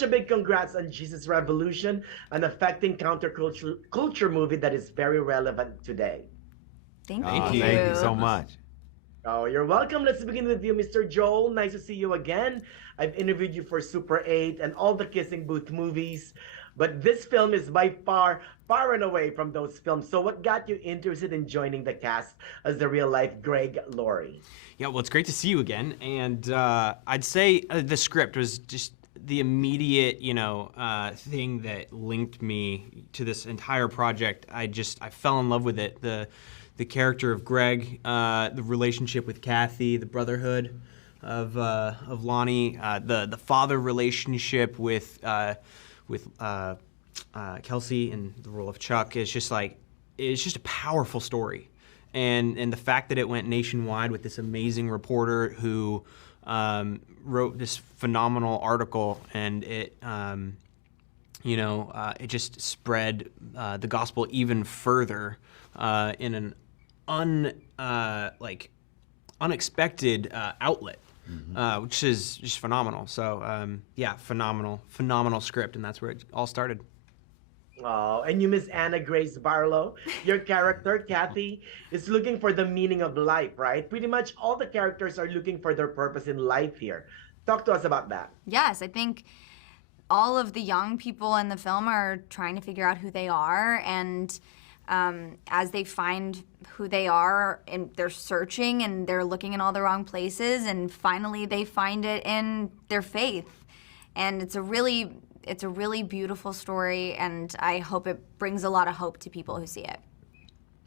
a big congrats on Jesus Revolution, an affecting counterculture culture movie that is very relevant today. Thank Thank you. you. Thank you so much. Oh, you're welcome. Let's begin with you, Mr. Joel. Nice to see you again. I've interviewed you for Super 8 and all the Kissing Booth movies, but this film is by far, far and away from those films. So, what got you interested in joining the cast as the real life Greg Laurie? Yeah, well, it's great to see you again. And I'd say the script was just the immediate, thing that linked me to this entire project. I fell in love with it. The character of Greg, the relationship with Cathe, the brotherhood of Lonnie, the father relationship with Kelsey in the role of Chuck is just it's just a powerful story. And the fact that it went nationwide with this amazing reporter who wrote this phenomenal article, and it it just spread the gospel even further in an unexpected outlet, which is just phenomenal. So phenomenal script, and that's where it all started. Oh, and you miss Anna Grace Barlow. Your character, Cathe, is looking for the meaning of life, right? Pretty much all the characters are looking for their purpose in life here. Talk to us about that. Yes, I think all of the young people in the film are trying to figure out who they are, and as they find who they are, and they're searching and they're looking in all the wrong places, and finally they find it in their faith. And it's a really beautiful story, and I hope it brings a lot of hope to people who see it.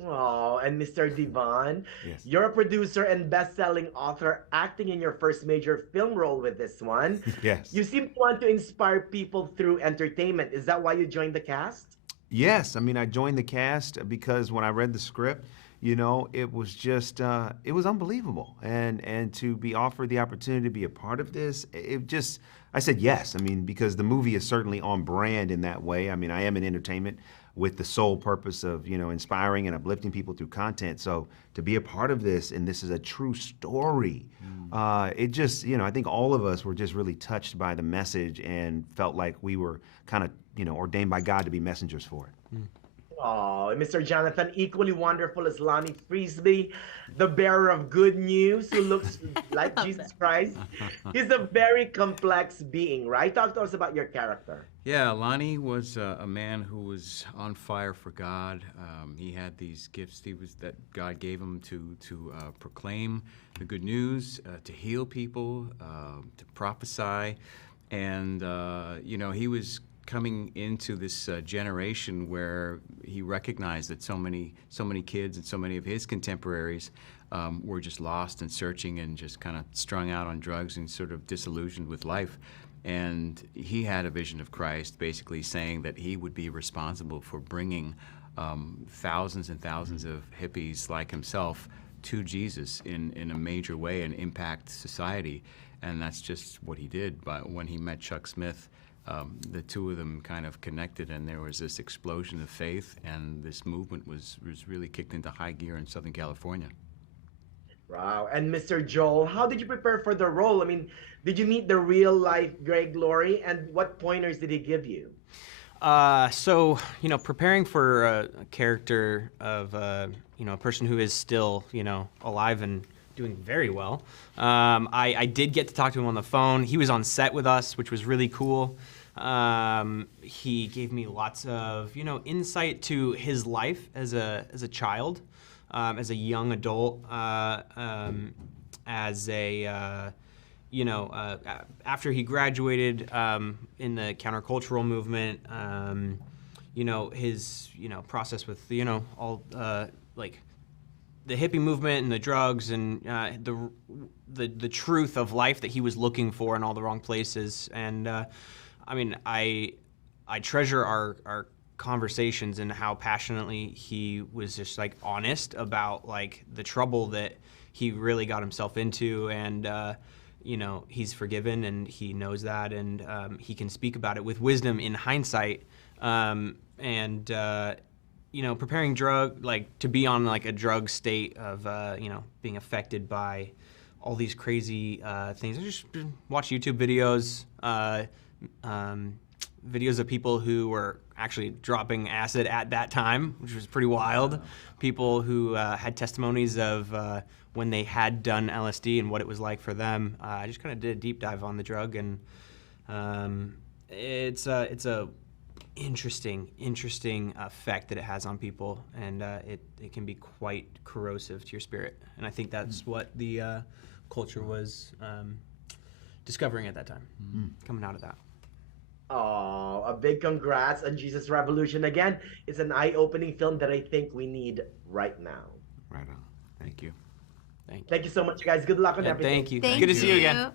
Oh, and Mr. DeVon, Yes. you're a producer and best-selling author acting in your first major film role with this one. Yes. You seem to want to inspire people through entertainment. Is that why you joined the cast? Yes, I mean, I joined the cast because when I read the script, it was just, it was unbelievable. And to be offered the opportunity to be a part of this, I said yes. I mean, because the movie is certainly on brand in that way. I mean, I am in entertainment with the sole purpose of, inspiring and uplifting people through content. So to be a part of this, and this is a true story, it just, I think all of us were just really touched by the message and felt like we were kind of, ordained by God to be messengers for it. Oh, Mr. Jonathan, equally wonderful as Lonnie Frisbee, the bearer of good news who looks like Jesus Christ. He's a very complex being, right? Talk to us about your character. Yeah, Lonnie was a man who was on fire for God. He had these gifts that God gave him to proclaim the good news, to heal people, to prophesy, and he was coming into this generation where he recognized that so many kids and so many of his contemporaries were just lost and searching and just kind of strung out on drugs and sort of disillusioned with life. And he had a vision of Christ, basically saying that he would be responsible for bringing thousands and thousands of hippies like himself to Jesus in a major way and impact society. And that's just what he did. But when he met Chuck Smith, the two of them kind of connected, and there was this explosion of faith, and this movement was really kicked into high gear in Southern California. Wow. And Mr. Joel, how did you prepare for the role? I mean, did you meet the real life Greg Laurie, and what pointers did he give you? Preparing for a character of, a person who is still, alive and doing very well. I did get to talk to him on the phone. He was on set with us, which was really cool. He gave me lots of, insight to his life as a child, as a young adult, after he graduated in the countercultural movement, his, process with, all, the hippie movement and the drugs and the truth of life that he was looking for in all the wrong places. And I treasure our conversations and how passionately he was just honest about the trouble that he really got himself into, and he's forgiven and he knows that, and he can speak about it with wisdom in hindsight. Preparing to be on a drug state of being affected by all these crazy things. I just watch YouTube videos, videos of people who were actually dropping acid at that time, which was pretty wild. People who had testimonies of when they had done LSD and what it was like for them. I just kind of did a deep dive on the drug, and it's a interesting effect that it has on people, and it can be quite corrosive to your spirit. And I think that's what the culture was discovering at that time, coming out of that. Oh, a big congrats on Jesus Revolution. Again, it's an eye-opening film that I think we need right now. Right on. Thank you. Thank you so much, guys. Good luck on Yeah, everything. thank you. Thank Good to see you again. you.